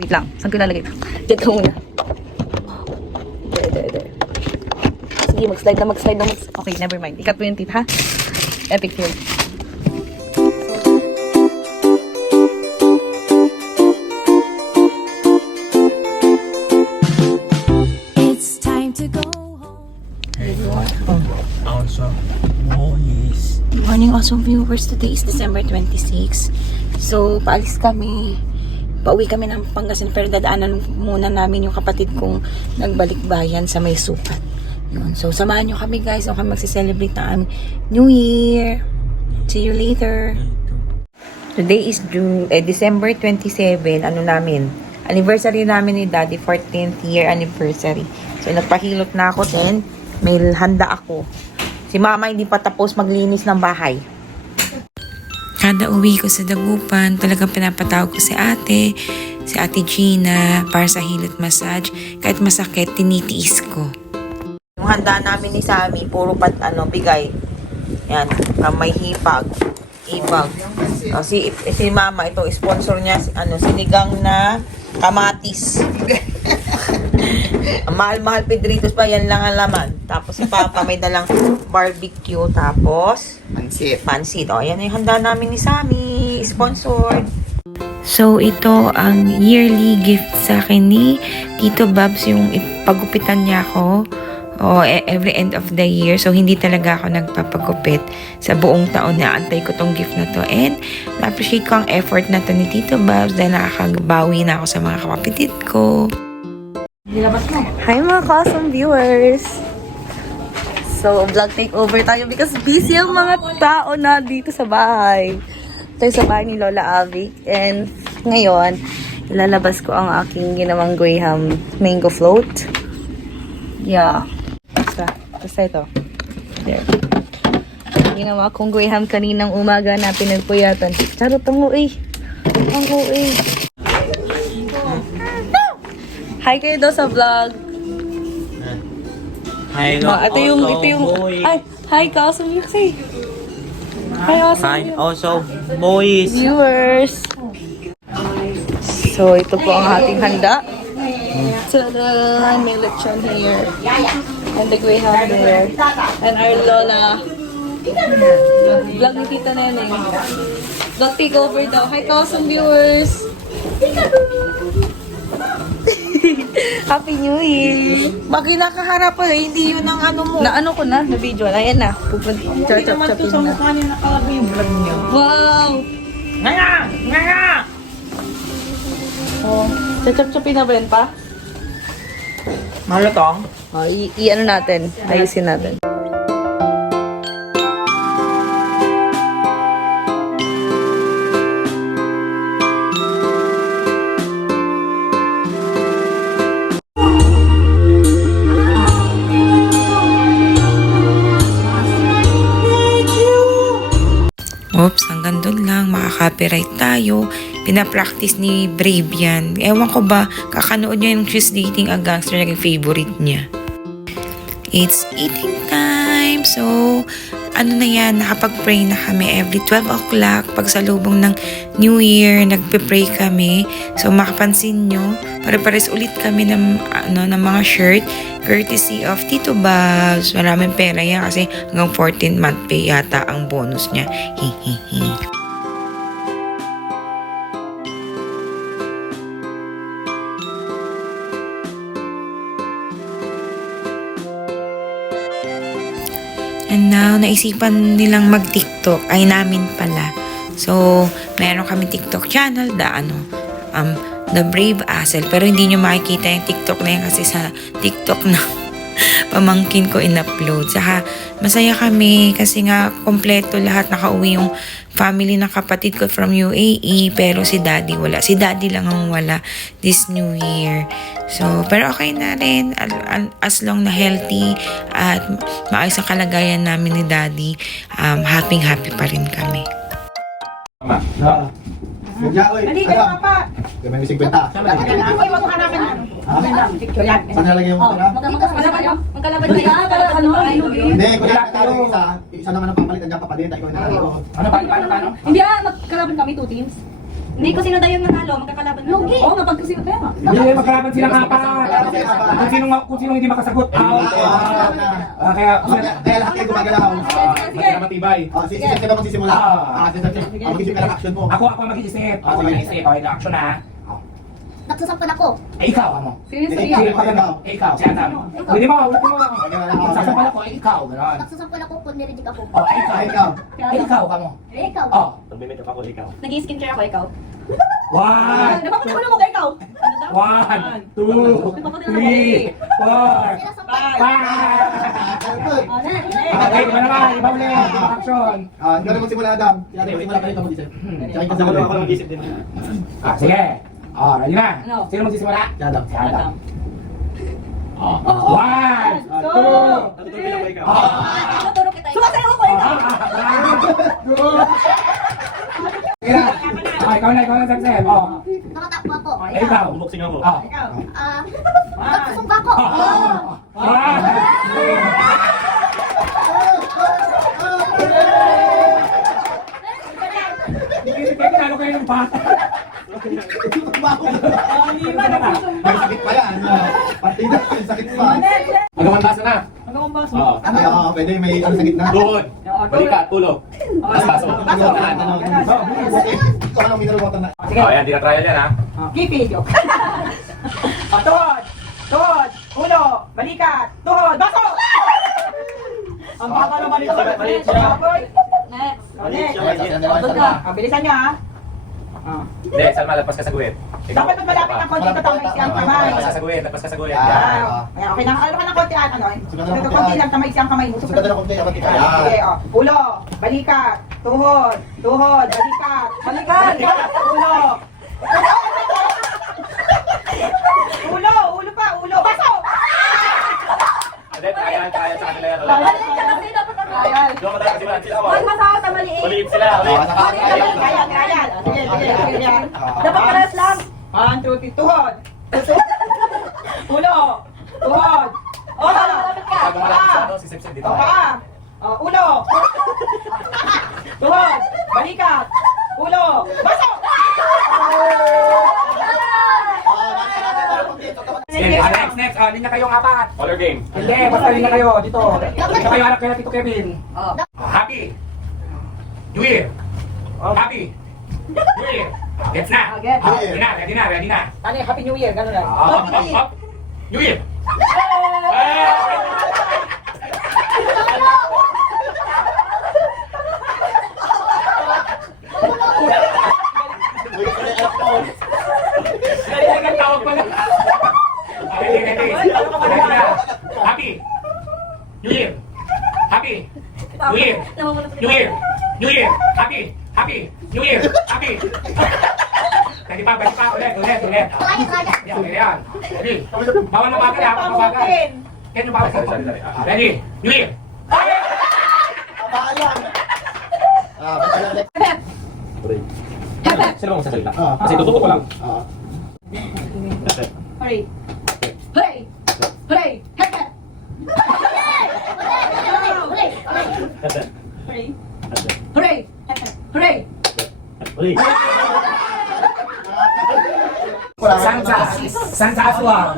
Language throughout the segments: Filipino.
Wait lang. Saan ko nalagay? Diyan ka muna. There. Sige, mag-slide na. Okay, never mind. Ikat mo yung teeth, ha? Epic fail. It's time to go home. Also, boys. Good morning, awesome viewers. Today is December 26. So, paalis kami. Pauwi kami ng Pangasinan, pero dadaanan muna namin yung kapatid kong nagbalik bayan sa may sukat. Yun. So, samahan nyo kami guys. So, kami magsi-celebrate ng aming New Year. See you later. Today is December 27. Ano namin? Anniversary namin ni Daddy. 14th year anniversary. So, nagpahilot na ako din. May handa ako. Si Mama hindi pa tapos maglinis ng bahay. Kada uwi ko sa Dagupan, talagang pinapatawag ko si Ate Gina, para sa hilot massage. Kahit masakit, tinitiis ko. Yung handa namin ni Sammy, puro bigay. Yan, may hipag. Si Mama, ito, sponsor niya, sinigang na kamatis. Ang mahal-mahal Pedritos pa, yan lang ang laman. Tapos si Papa may dalang barbecue, tapos pansit. O, yan yung handa namin ni Sammy, sponsored. So, ito ang yearly gift sa akin ni Tito Babs, yung pagupitan niya ako every end of the year. So, hindi talaga ako nagpapagupit sa buong taon na antay ko tong gift na to. And, na-appreciate ko ang effort na to ni Tito Babs dahil nakakabawi na ako sa mga kapatid ko. Hi mga awesome viewers! So, vlog takeover tayo because busy ang mga tao na dito sa bahay. Tayo sa bahay ni Lola Avi. And ngayon, ilalabas ko ang aking ginawang Graham mango float. Yeah. Basta ito. There. Ginawa kong Graham kaninang umaga na pinagpuyatan. Charot ang uwi. Ang uwi. Hi kayo daw sa vlog. Hi, Ito yung, ay, hi ka, awesome you say. Hi, awesome boys. viewers. So, ito po ang ating handa. Tada! May lechon here. And the Graham there. And our Lola. Vlog ni Tita Neneng. Vlog takeover daw. Hi, awesome viewers. Happy New Year! Bakit nakaharap pa hindi yun ang ano mo. Na ko na video. Ayan na. Chop-chop-chopin na. Mukha niya nakalagay yung vlog niyo. Wow! Nga! Oh, chop-chopin na ba yan pa? Malutong? Oh, i-ano natin. Ayusin natin. Oops, hanggang doon lang, makaka-copyright tayo. Pinapractice ni Brave yan. Ewan ko ba, kakanood niya yung She's Dating a Gangster, naging favorite niya. It's eating time. So, ano na yan, nakapag-pray na kami every 12 o'clock. Pagsalubong ng New Year, nagpe-pray kami. So, makapansin nyo, pare-pares ulit kami ng mga shirt. Courtesy of Tito Babs. Maraming pera yan kasi hanggang 14 month pay yata ang bonus niya. Hihihi. And now, naisipan nilang mag-TikTok. Ay, namin pala. So, meron kami TikTok channel, The Brave Asel. Pero hindi nyo makikita yung TikTok na yan kasi sa TikTok na pamangkin ko in-upload. Saka, masaya kami kasi nga kompleto lahat. Nakauwi yung family ng kapatid ko from UAE. Pero si Daddy wala. Si Daddy lang ang wala this New Year. So, pero okay na rin. As long na healthy at maayos ang kalagayan namin ni Daddy, happy pa rin kami. Hindi kayo papa. May 50. Saan Nalagay yung pera? Magkalaban kayo. Hindi, kuya tayo isa naman ang papalit, andiyan papalit, tayo na. Ano? Hindi magkalaban kami 2 teams. Hindi ko sino daw yung nanalo, magkakalaban na. Lugi. Oo, nga, pag kasi tayo. Hindi, magkalaban silang apat. Kung sino hindi makasagot, out. Kaya, Kaya lahat kayo gumagalaw. Sige. Matibay. Sige, ba magsisimula? Mag-isip ka ng action mo. Ako mag-iisip. Ako mag-iisip. Okay, action na. Nagsasampan ako. Ikaw, ano? Ikaw, siya tama. Pwede mo. Sasampal ako, ikaw. Gano'n. Nagsasampan ako kung nirinig ako. Oh, ikaw. Ikaw, kamo. Ikaw. Oh. Nag-i-skincare ako, ikaw. One. Napapakulo mo kay ikaw. 1, 2, 3, 4, 5. Okay, iba naman. Iba ulit. Iba action. Ikaw na magsimula, Adam. Kaya magsimula ka rin ka mag-isip. Tsaka ikaw sa ako mag-isip din. Sige. Ready na? Sino magsisimula? Si Adam. Si Adam. 1, 2, Tuturo kita. Sumasayaw ako ikaw. Ikaw na, Sam. Nakatakbo ako. Ikaw. Boxing ako. Nagsusumba ako. Kinalo kayo ng bata. May sakit pa yan. Partida, may sakit pa. Magawan basa na. Pwede may ano sa gitna. Doon. Balikat, tulog. Mas baso. Ikaw ang mineral water na. Ayan, di na trial yan ha. Kipi, joke. Tuhod! Tuhod! Ulo! Balikat! Tuhod! Baso! Ang baba naman ito. Maliit siya. Next. Bilisan niyo ha. Hindi, Salma, lagpas ka sa guwit. Dapat magmalapit ng konti katamay siyang kamay. Lagpas ka sa guwit, lagpas ka sa guwit. Kaya okay na. Ano ka ng konti ano? Ito konti lang tamay siyang kamay mo. Susunod na kumplay ako. Okay, ulo, balikat, tuhod, tuhod, balikat, balikat, ulo. Ulo pa, ulo, baso! Hindi, trial sa kanila yan. Maliit ka kasi dapat ako. Doon ka talaga simulan sila. Huwag masawa sa maliit. Maliit sila. Trial. Sige. Dapat parehas lang. 1, 2, 3, tuhod. Ulo, tuhod. Malapit ka. Pag malapit sa ano, si Sepsep dito. Ulo. Tuhod, balikat, ulo, baso! Next. Linya kayong apat. Color game. Hindi, basta linya kayo. Dito. Dito kayo harap kaya Tito Kevin. Happy. New Year. Happy. New Year. Gets na. Ready na. Ano yung Happy New Year? Gano'n lang. Up. New Year. Tawag pala. Happy. New Year. Happy. New Year. New Year. New Year. Happy. New Year. Happy. Pwede pa. Ulit. Yan. Ready. Bawal na bagal ha. Mabagal. Yan yung bagal. Ready. New Year. Sino mo sasalita? Kasi tututok ko lang. Hurry. Heke. Hurry. Sansa aswang.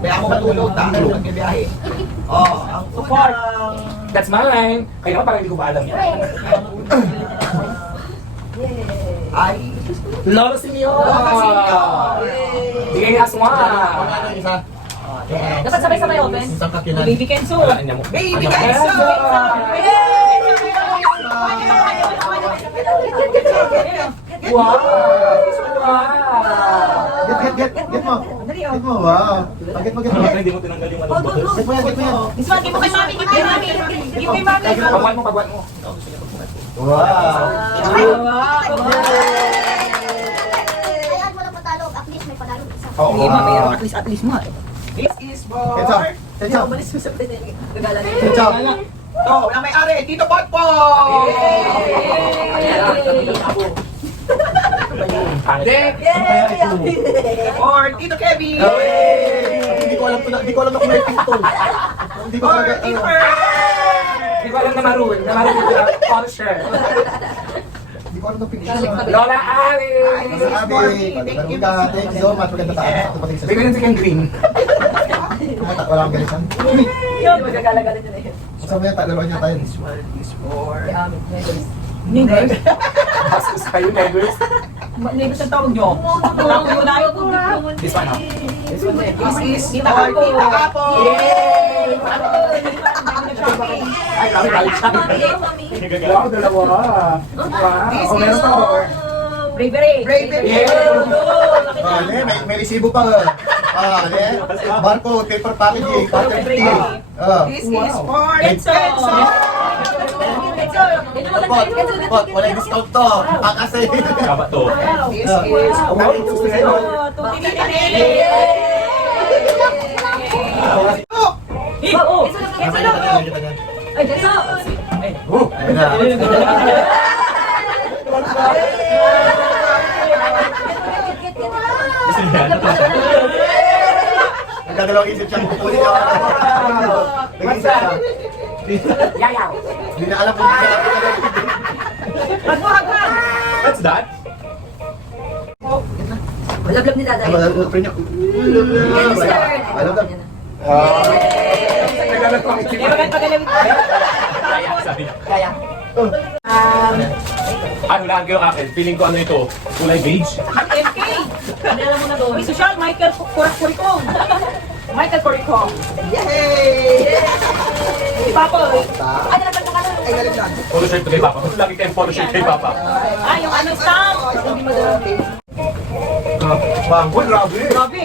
Kaya ako matulog, tulog ang biyahe. Ang support. That's mine. Kaya naman parang hindi ko ba alam yan. Ay. Lolo Simeon! Bigay ni aswang. Dapat sabay-sabay open. Isang kakinan. Baby Kenzo. Baby Kenzo. Wow! Get mo. Get mo, wow. Get mo. Hindi mo tinanggal yung ano. Get mo yan. This one, give mo kay mami. Give kay mami. Pagwan mo. Wow. Kayaan mo lang patalo. At least may panalo isa. Oo. Sige, ma, mayroon at least mo. This is for... Ketchup. Ketchup. Oh, na may-ari, Tito Potpo! Or Tito Kevin! Hindi ko alam na kung may pinto. Hindi ko Or talaga. Tito Fer! Hindi ko alam na maroon. Na maroon yung culture. ko alam ng picture. Lola Ali! Sabi, thank you so much. Maganda sa akin. Tumating sa Bigyan si Ken Green. Wala kang galitan. Yun, magagala-gala dyan na yun. Sabi niya, dalawa niya tayo. Neighbors? Bastos kayo, neighbors. Neighbors ang tawag nyo? Ako yun na yun. This one, ha? This is Tita Kapo. Tita Kapo! Ay, grabe, galit siya. Nagagalaw ako dalawa. Wow. Oh, meron pa ako. Bravery! May resibo pa. Barcode, paper packaging, quarter 50. This is for Enzo! Pot, wala yung discount to. Kasi. Kaba to. This is for Nagdadalawang isip siya. Kukunin niya ako. Nag-isip siya. Yayaw. Hindi na alam kung What's that? Lablab ni Daday. Alam na. Naglalat ko ang isip. Kaya, sabi niya. Ay, hulaan kayo akin. Feeling ko ano ito? Kulay beige? MK! Ano mo na doon? May social, Michael Coricong. Michael Coricong. Yay! Si Papa. Ano na pala ka Polo shirt to kay Papa. Mas lagi tayong polo shirt kay Papa. Ah, yung ano stamp. Uy, grabe. Grabe.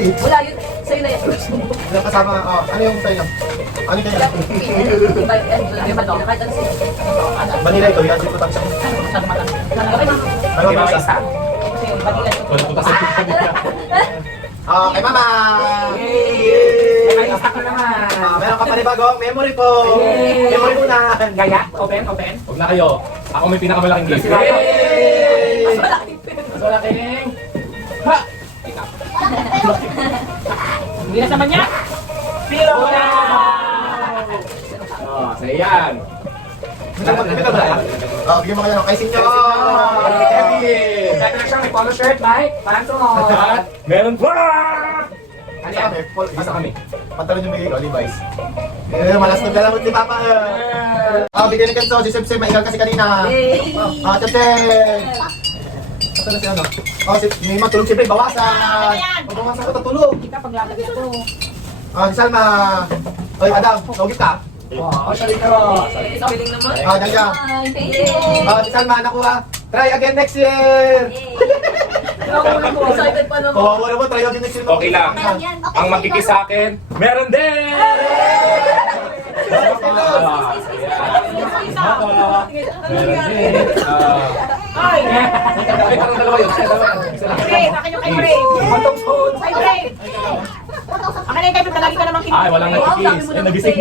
Wala yun. Sa'yo na yan. Yung kasama, ano yung sa'yo? Ano yung kanya? Kahit ano sa'yo. Manila ito, yung asip ko tansya. Ano Hindi ba ba isa? isa? Wala punta sa kanila. Kay Mama! May isa ko naman. Meron ka panibagong memory po! Memory muna! Gaya, open, open. Huwag na kayo. Ako may pinakamalaking gift. Mas malaking. Ha! Hindi na sa manya. Pilo na! Oh, sa iyan. Bigyan mo kayo kay Sinyo! Kevin! Dahil na siya may polo shirt, Mike. Panto. At meron pa! Ano yan? Isa kami. Pantalon yung bigay ko, Levi's. Malas na dala mo ni Papa. Bigyan ni Kenzo, si Sepsem, maingal kasi kanina. Sepsem! Ito na si ano? Si Mima, tulog siyempre, bawasan! Bawasan ko, tutulog! Kita paglalagay ko. Si Salma! Oy, Adam, sugit ka! Wow, siya rin ko. Feeling naman. Danja! Thank you. Si Salma, nakuha! Try again next year! Excited pa naman. Wala mo, try again next year. Okay lang. Ang magkikis sa akin, meron din! Meron din. Ay! Ay, parang dalawa yun. Brave! Akin yung kay Brave! Kay Brave! Akin na yung kay Brave, lagi ka namang Ay, walang nagkikis. Ay, nagising.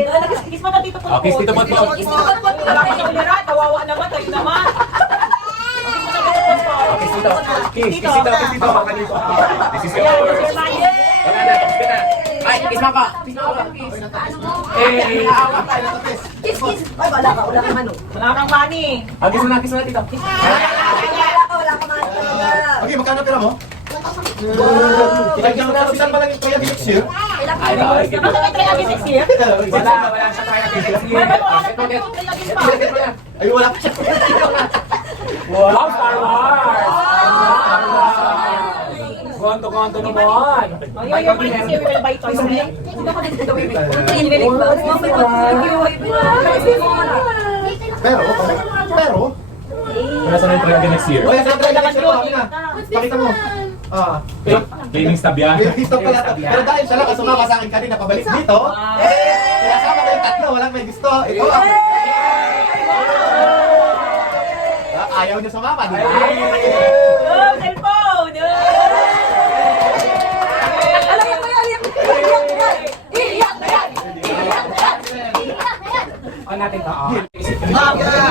Kiss mo na dito po. Oh, kiss dito po. Wala ka sa ulira, kawawa naman, kayo naman. Kiss dito. Kiss dito. Kiss dito. Baka dito. This is yours. Wala na. Tapos na. Ay, kiss mo pa. Eh, Kiss, kiss. Ay, wala ka man. Wala kang money. kiss mo na dito. Wala ka man. Okay, magkano pera mo? Lagyan mo na, saan pa lang yung kuya next year? Ay, ay, Bakit may try again next year? Wala siya tayo natin. Ay, wala pa siya. Wow, Star Wars! Konto naman. Ay, yung money next year, we will buy toys. Pero, Wala sa rin trend next year. wala sa talaga next year. Kami na. Pakita mo. Gaming stab yan. Dito pala. Pero dahil siya lang ang sumama sa akin kanina pabalik dito, kaya sama ko yung tatlo, walang may gusto. Ito ang... Ayaw niya sumama, di ba? Oh, cellphone! Alam mo ba yan? Iyak na yan! On natin to.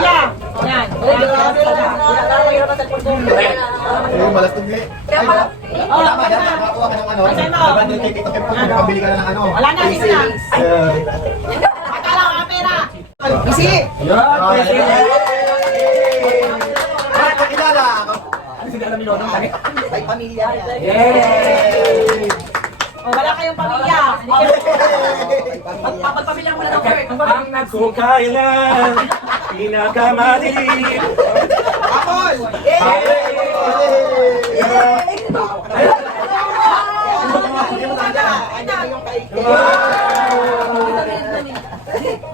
Yeah! Yan. Ay, malas to niya. Ay, tama yan. Nakakuha ka ng ano. Nabandil kay Tito Kempo. Pabili ka na ng ano. Wala na, isa na. Eh, Akala ka pera. Bakit makilala? Ano sila alam nyo? Ay, pamilya. Yay! Oh, wala kayong pamilya. Pagpamilya mo na daw, Kurt. Ang nagkukailan, pinakamadilim. Apol!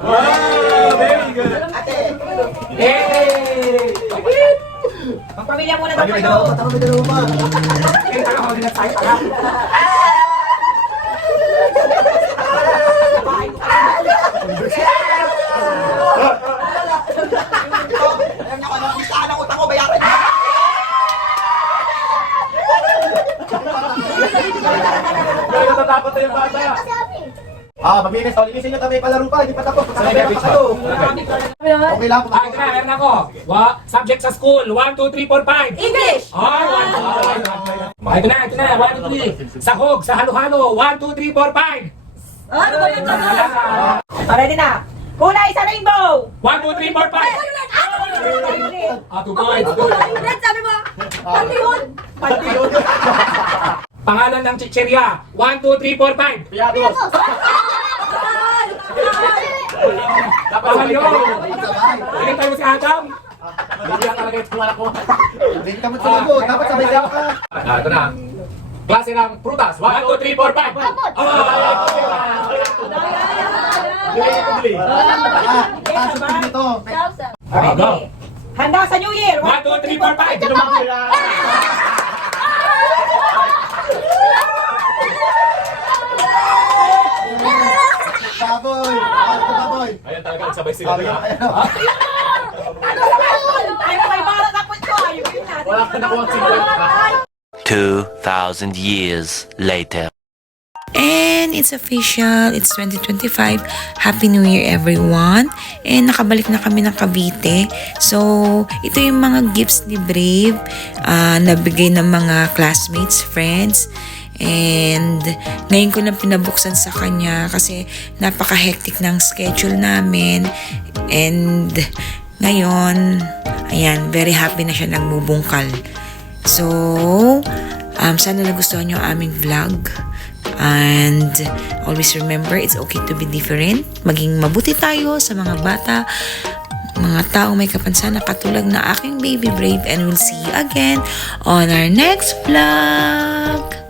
Wow, very good. Yay! Pagpamilya muna daw kayo. Kaya ako din tayo pala. Kaya natatakot na yung bata. Kasi ate. Maglinis. Linisin nyo tayo palaro pa. Hindi pa tapos. Sorry, Magkakaroon pa kayo. Okay lang. Ah, ito na, meron ako. Subject sa school. 1, 2, 3, 4, 5. English! Ay, 1, 2, 3. Ito na. 1, 2, 3. Sahog, sa halo-halo. 1, 2, 3, 4, 5. Ano ba yun? Ready na. Kulay sa rainbow! 1, 2, 3, 4, 5. Ah, 2 points. Red, sabi mo! Pati yun! Pati yun! Pangalan ng chicheria. 1, 2, 3, 4, 5. Piatos. Pangalan yun. Pinintay mo si Adam. Hindi lang talaga yung anak ko. Hindi ka mo sumugot. Dapat sabay ka. Ito na. Klase ng prutas. 1, 2, 3, 4, 5. Sabi dito. Go. Handa sa New Year! 1, 2, 3, 4, 5. Baboy. Baboy. Ayan talaga nagsabay sila. Sabi ka Ay, may para tapos ko! Ayun yun natin. Wala ka nakuha 2,000 years later. And it's official, it's 2025. Happy New Year everyone. And nakabalik na kami ng Cavite. So, ito yung mga gifts ni Brave, nabigay ng mga classmates, friends. And ngayon ko lang pinabuksan sa kanya kasi napaka-hectic ng schedule namin. And ngayon, ayan, very happy na siya nagbubungkal. So, sana nagustuhan niyo ang aming vlog. And always remember, it's okay to be different. Maging mabuti tayo sa mga bata, mga taong may kapansanan katulad na aking baby Brave. And we'll see you again on our next vlog.